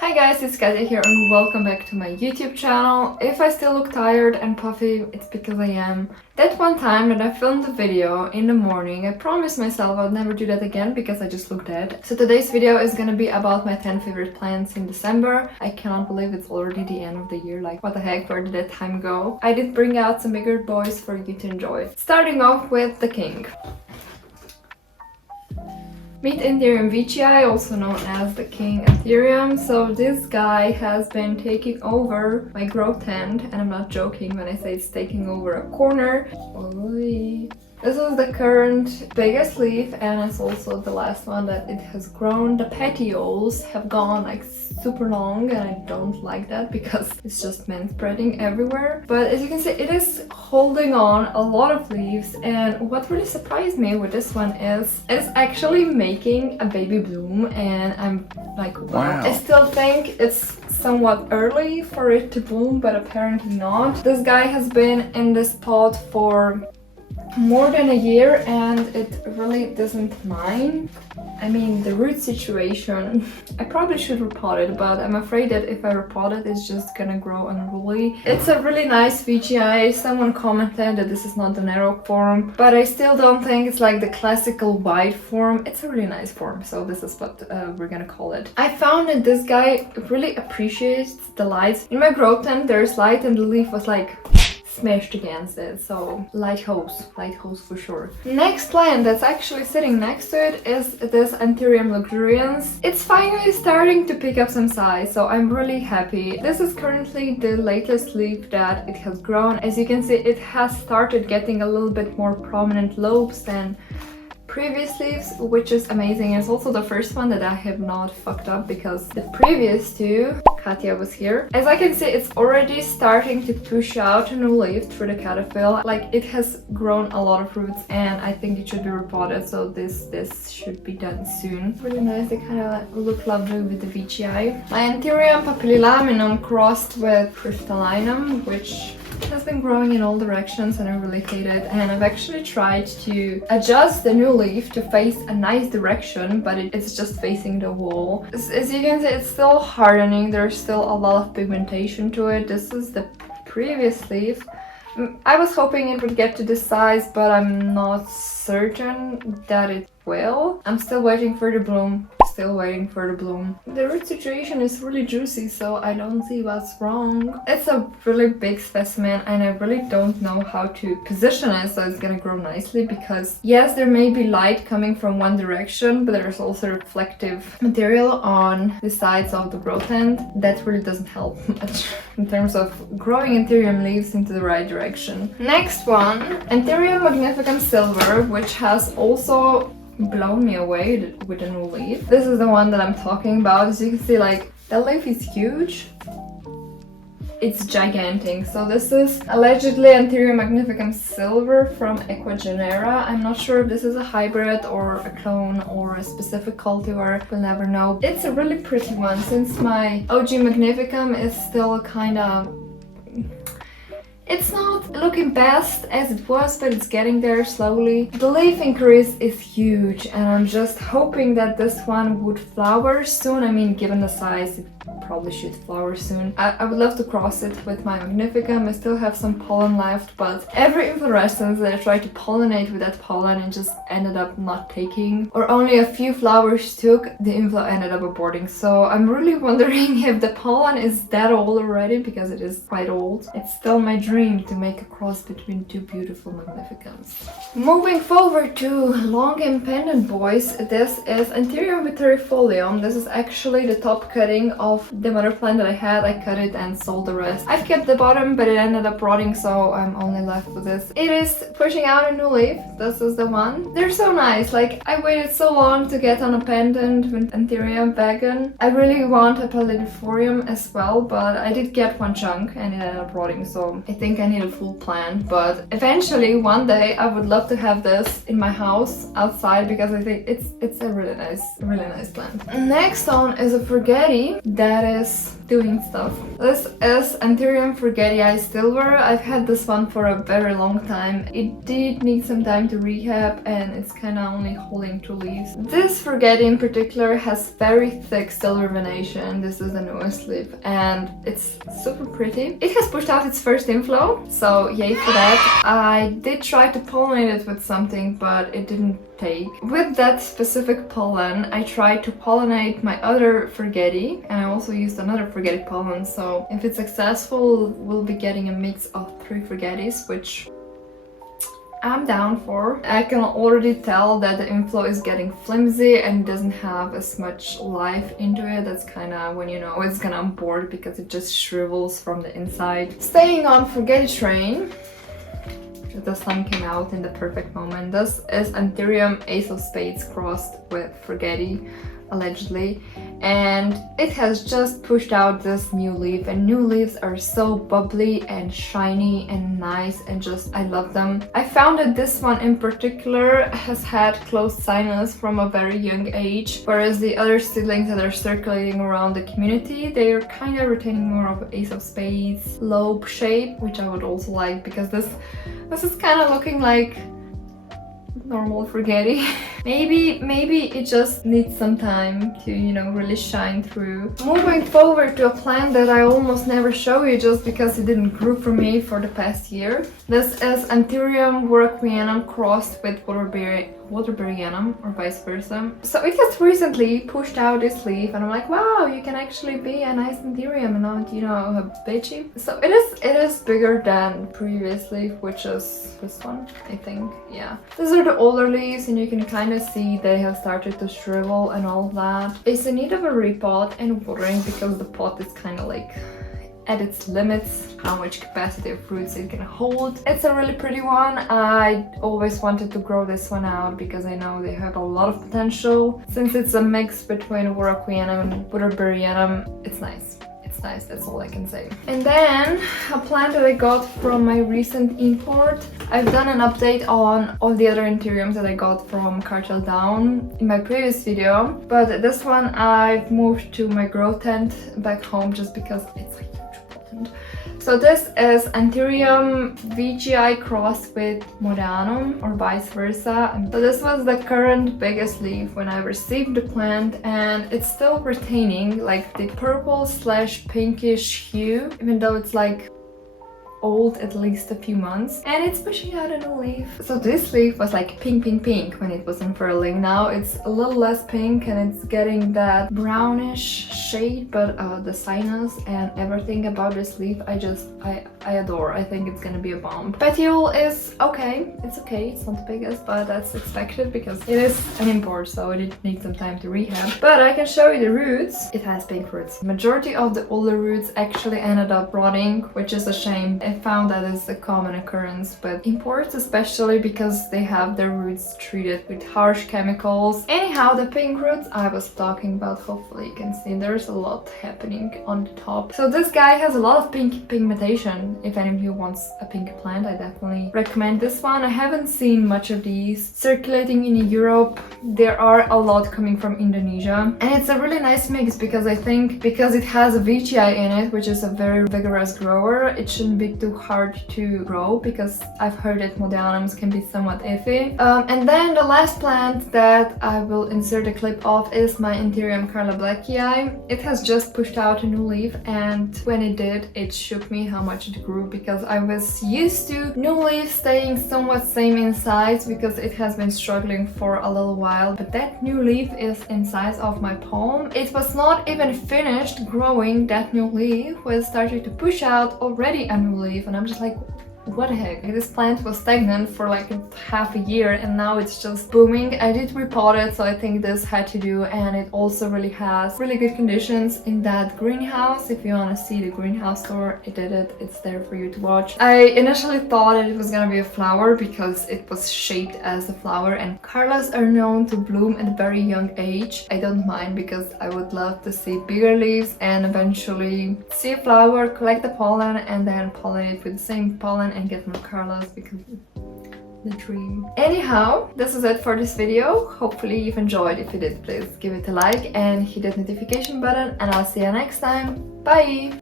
Hi guys, it's Katia here and welcome back to my YouTube channel. If I still look tired and puffy, it's because I am. That one time that I filmed the video in the morning, I promised myself I'd never do that again because I just looked dead. So today's video is gonna be about my 10 favorite plants in December. I cannot believe it's already the end of the year, like what the heck, where did that time go? I did bring out some bigger boys for you to enjoy. Starting off with the king. Meet Anthurium veitchii, also known as the King Anthurium. So this guy has been taking over my grow tent, and I'm not joking when I say it's taking over a corner. Oy. This is the current biggest leaf, and it's also the last one that it has grown. The petioles have gone like super long, and I don't like that because it's just man spreading everywhere. But as you can see, it is holding on a lot of leaves, and what really surprised me with this one is it's actually making a baby bloom, and I'm like, wow. I still think it's somewhat early for it to bloom, but apparently not. This guy has been in this pot for more than a year and it really doesn't mind. I mean, the root situation, I probably should repot it, but I'm afraid that if I repot it, it's just gonna grow unruly. It's a really nice veitchii. Someone commented that this is not the narrow form, but I still don't think it's like the classical wide form. It's a really nice form, so this is what we're gonna call it. I found that this guy really appreciates the light. In my grow tent, there's light and the leaf was like smashed against it, so light hose for sure. Next plant that's actually sitting next to it is this Anthurium luxurians. It's finally starting to pick up some size, so I'm really happy. This is currently the latest leaf that it has grown. As you can see, it has started getting a little bit more prominent lobes than previous leaves, which is amazing. It's also the first one that I have not fucked up because the previous two, Katia was here. As I can see, it's already starting to push out a new leaf through the caterpillar. Like, it has grown a lot of roots and I think it should be repotted, so this should be done soon. Really nice, they kind of look lovely with the veitchii. My Anthurium papillilaminum crossed with crystallinum, which has been growing in all directions and I really hate it, and I've actually tried to adjust the new leaf to face a nice direction, but it's just facing the wall. As you can see, it's still hardening. There's still a lot of pigmentation to it. This is the previous leaf. I was hoping it would get to this size, but I'm not certain that it will. I'm still waiting for the bloom. The root situation is really juicy, so I don't see what's wrong. It's a really big specimen and I really don't know how to position it so it's gonna grow nicely, because yes, there may be light coming from one direction, but there's also reflective material on the sides of the grow tent. That really doesn't help much in terms of growing Anthurium leaves into the right direction. Next one, Anthurium magnificum silver, which has also blown me away with a new leaf. This is the one that I'm talking about. As you can see, like, the leaf is huge. It's gigantic. So this is allegedly Anthurium magnificum silver from Equagenera. I'm not sure if this is a hybrid or a clone or a specific cultivar. We'll never know. It's a really pretty one, since my OG magnificum is still kind of... It's not looking best as it was, but it's getting there slowly. The leaf increase is huge and I'm just hoping that this one would flower soon. I mean, given the size, it probably should flower soon. I would love to cross it with my magnificum. I still have some pollen left, but every inflorescence that I tried to pollinate with that pollen, it just ended up not taking, or only a few flowers took. The inflow ended up aborting. So I'm really wondering if the pollen is that old already, because it is quite old. It's still my dream to make a cross between two beautiful magnificums. Moving forward to long and pendant boys, this is Anthurium vitarifolium. This is actually the top cutting of the mother plant that I had. I cut it and sold the rest. I've kept the bottom, but it ended up rotting, so I'm only left with this. It is pushing out a new leaf. This is the one. They're so nice. Like, I waited so long to get on a pendant with Anthurium vegan. I really want a pallidiflorium as well, but I did get one chunk and it ended up rotting, so I think I need a full plant. But eventually, one day, I would love to have this in my house outside, because I think it's a really nice plant. Next on is a Forgetti that is doing stuff. This is Anthurium forgetii silver. I've had this one for a very long time. It did need some time to rehab and it's kind of only holding 2 leaves. This forgetii in particular has very thick silver venation. This is the newest leaf and it's super pretty. It has pushed out its first inflow, so yay for that. I did try to pollinate it with something, but it didn't take. With that specific pollen, I tried to pollinate my other forgetii, and I also used another forgetii pollen, so if it's successful, we'll be getting a mix of 3 forgetis, which I'm down for. I can already tell that the inflow is getting flimsy and doesn't have as much life into it. That's kind of when you know it's gonna board because it just shrivels from the inside. Staying on forgetii train, the sun came out in the perfect moment. This is Anthurium Ace of Spades crossed with forgetii, allegedly, and it has just pushed out this new leaf, and new leaves are so bubbly and shiny and nice and just I love them. I found that this one in particular has had closed sinus from a very young age, whereas the other seedlings that are circulating around the community, they are kind of retaining more of Ace of Spades lobe shape, which I would also like because this is kind of looking like normal forgetii. maybe it just needs some time to, you know, really shine through. Moving forward to a plant that I almost never show you just because it didn't grow for me for the past year. This is Anthurium Warocqueanum crossed with Waterberryanum or vice versa. So it has recently pushed out this leaf and I'm like, wow, you can actually be a nice Anthurium and not, you know, a bitchy. So it is bigger than previous leaf, which is this one, I think. Yeah. These are the older leaves and you can kind of see they have started to shrivel and all that. It's in need of a repot and watering because the pot is kind of like at its limits, how much capacity of fruits it can hold. It's a really pretty one. I always wanted to grow this one out because I know they have a lot of potential. Since it's a mix between Warocqueanum and Waterberryanum, it's nice. It's nice, that's all I can say. And then a plant that I got from my recent import. I've done an update on all the other Anthuriums that I got from Cartel Down in my previous video, but this one I've moved to my grow tent back home just because it's like so this is Anthurium VGI crossed with Modanum or vice versa. So this was the current biggest leaf when I received the plant and it's still retaining like the purple / pinkish hue, even though it's like old at least a few months, and it's pushing out a new leaf. So this leaf was like pink when it was unfurling. Now it's a little less pink and it's getting that brownish shade, but the sinus and everything about this leaf I adore. I think it's gonna be a bomb. Petiole is okay. It's okay. It's not the biggest, but that's expected because it is an import, so it needs some time to rehab. But I can show you the roots. It has pink roots. Majority of the older roots actually ended up rotting, which is a shame. I found that is a common occurrence with imports, especially because they have their roots treated with harsh chemicals. Anyhow, the pink roots I was talking about, hopefully you can see there's a lot happening on the top. So this guy has a lot of pink pigmentation. If any of you wants a pink plant, I definitely recommend this one. I haven't seen much of these circulating in Europe. There are a lot coming from Indonesia, and it's a really nice mix because I think because it has a VGI in it, which is a very vigorous grower, it shouldn't be too hard to grow because I've heard that Modanums can be somewhat iffy. And then the last plant that I will insert a clip of is my Anthurium Carla Blackii. It has just pushed out a new leaf, and when it did, it shook me how much it grew because I was used to new leaves staying somewhat same in size because it has been struggling for a little while, but that new leaf is in size of my palm. It was not even finished growing, that new leaf was starting to push out already a new leaf, and I'm just like, what the heck? This plant was stagnant for like half a year and now it's just booming. I did repot it, so I think this had to do, and it also really has really good conditions in that greenhouse. If you want to see the greenhouse tour, I did it. It's there for you to watch. I initially thought it was gonna be a flower because it was shaped as a flower, and Carlas are known to bloom at a very young age. I don't mind because I would love to see bigger leaves and eventually see a flower, collect the pollen, and then pollinate with the same pollen and get more Carlas because the dream. Anyhow, this is it for this video. Hopefully you've enjoyed. If you did, please give it a like and hit that notification button, and I'll see you next time. Bye!